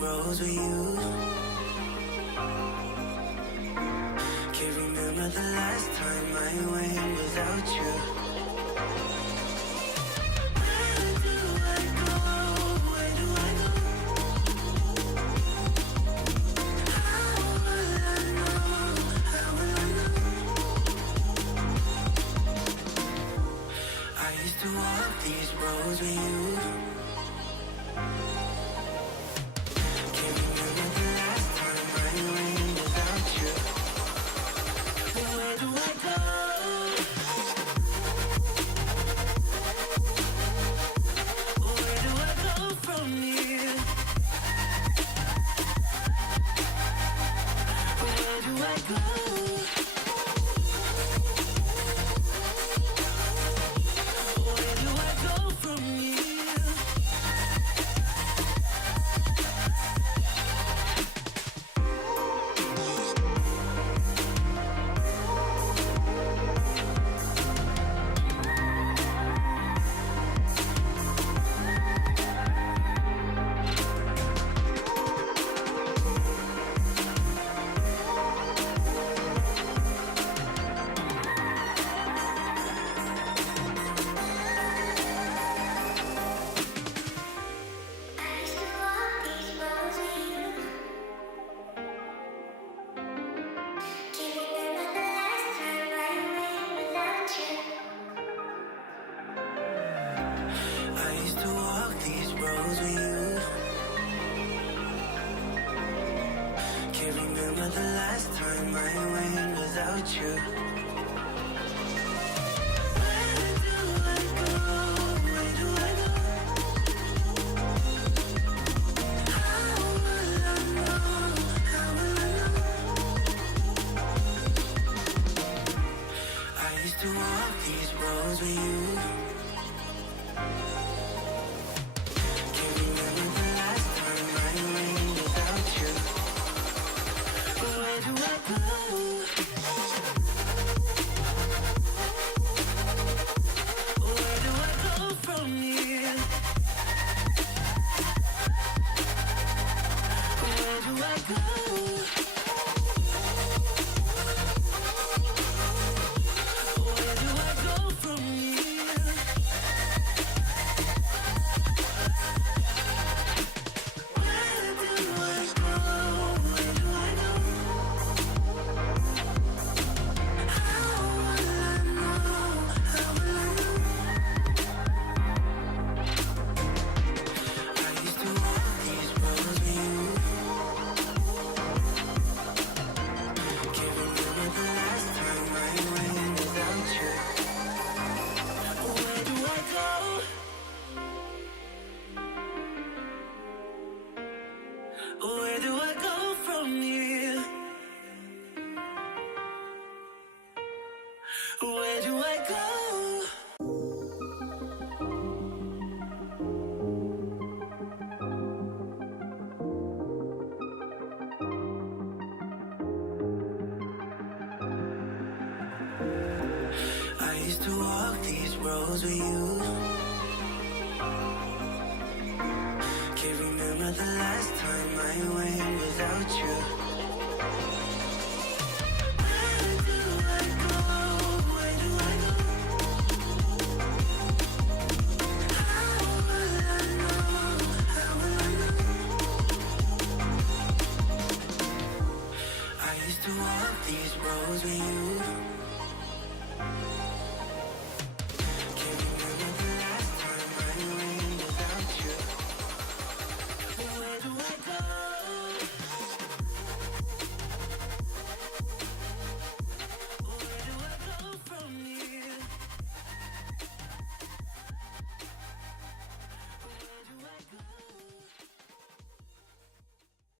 roads with you. Can't remember the last time I went without you. Where do I go? Where do I go? How will I know? How will I know? I used to walk these roads with you. Roads with you. Can't remember the last time I went without you.